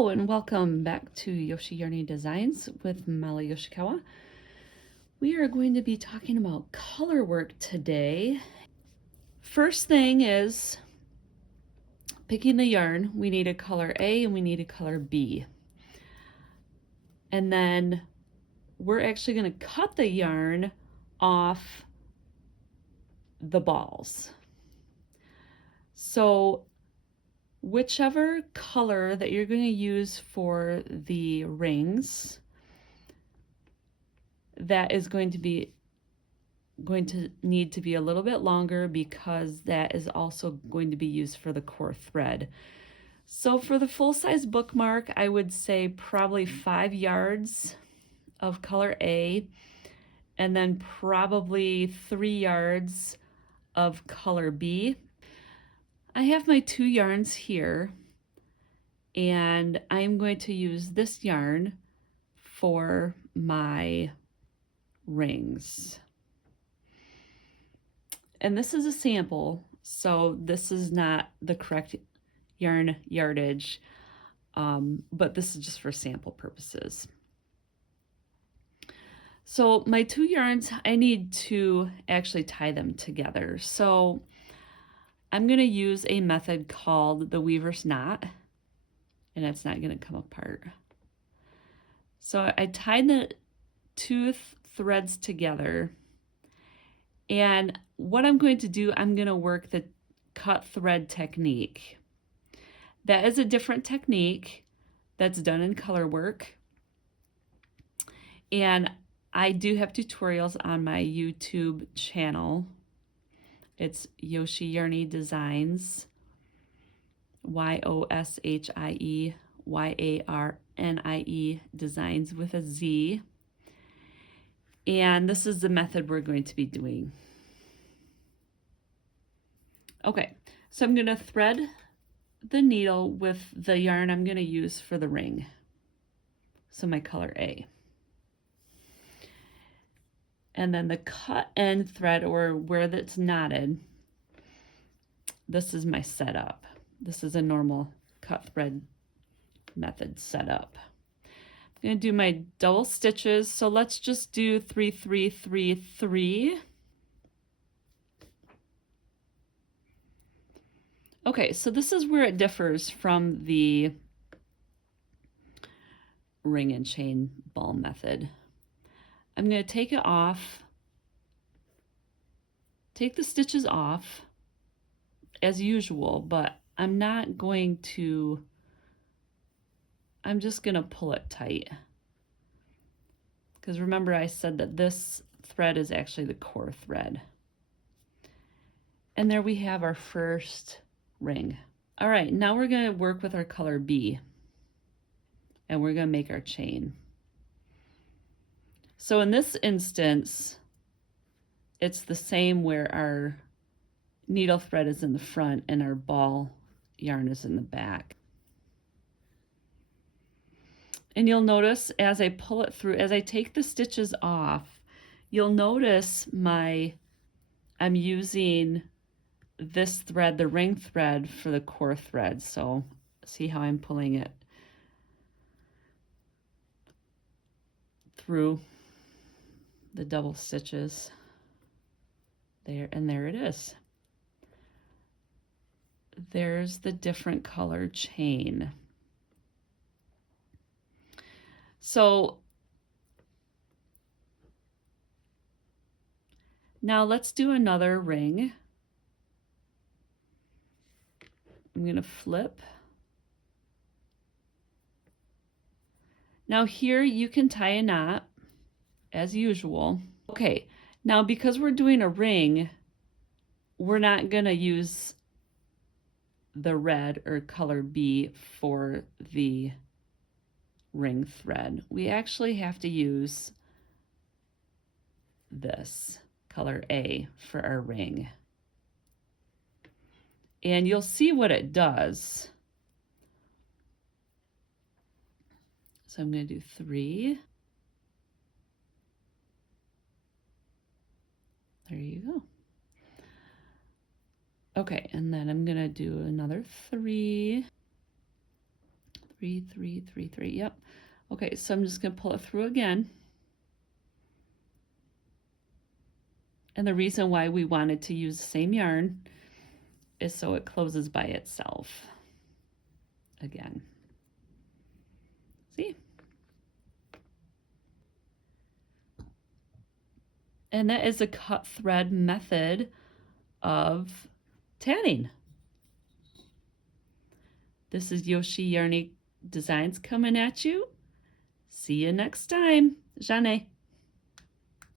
Hello and welcome back to Yoshi Yarny Designs with Molly Yoshikawa. We are going to be talking about color work today. First thing is picking the yarn. We need a color A and we need a color B. And then we're actually going to cut the yarn off the balls. So whichever color that you're going to use for the rings, that is going to need to be a little bit longer because that is also going to be used for the core thread. So for the full-size bookmark, I would say probably 5 yards of color A and then probably 3 yards of color B. I have my 2 yarns here and I'm going to use this yarn for my rings. And this is a sample, so this is not the correct yarn yardage, but this is just for sample purposes. So my 2 yarns, I need to actually tie them together. So I'm going to use a method called the weaver's knot, and it's not going to come apart. So I tied the 2 threads together, and what I'm going to do, I'm going to work the cut thread technique. That is a different technique that's done in Colorwork. And I do have tutorials on my YouTube channel. It's Yoshi Yarny Designs, YOSHIEYARNIE Designs with a Z. And this is the method we're going to be doing. Okay, so I'm going to thread the needle with the yarn I'm going to use for the ring. So my color A. And then the cut end thread, or where that's knotted, this is my setup. This is a normal cut thread method setup. I'm going to do my double stitches. So let's just do 3, 3, 3, 3. Okay, so this is where it differs from the ring and chain ball method. I'm going to take it off, take the stitches off as usual, but I'm not going to, I'm just going to pull it tight. Because remember I said that this thread is actually the core thread. And there we have our first ring. All right, now we're going to work with our color B. And we're going to make our chain. So in this instance, it's the same where our needle thread is in the front and our ball yarn is in the back. And you'll notice as I pull it through, as I take the stitches off, you'll notice I'm using this thread, the ring thread, for the core thread. So see how I'm pulling it through the double stitches there, and there it is. There's the different color chain. So now let's do another ring. I'm going to flip. Now here you can tie a knot as usual. Okay, now because we're doing a ring, we're not going to use the red or color B for the ring thread. We actually have to use this color A for our ring. And you'll see what it does. So I'm going to do 3. There you go. Okay, and then I'm going to do another 3, 3, 3, 3, 3. Yep. Okay, so I'm just going to pull it through again. And the reason why we wanted to use the same yarn is so it closes by itself again. See? And that is a cut thread method of tatting. This is Yoshi Yarny Designs coming at you. See you next time. Jane.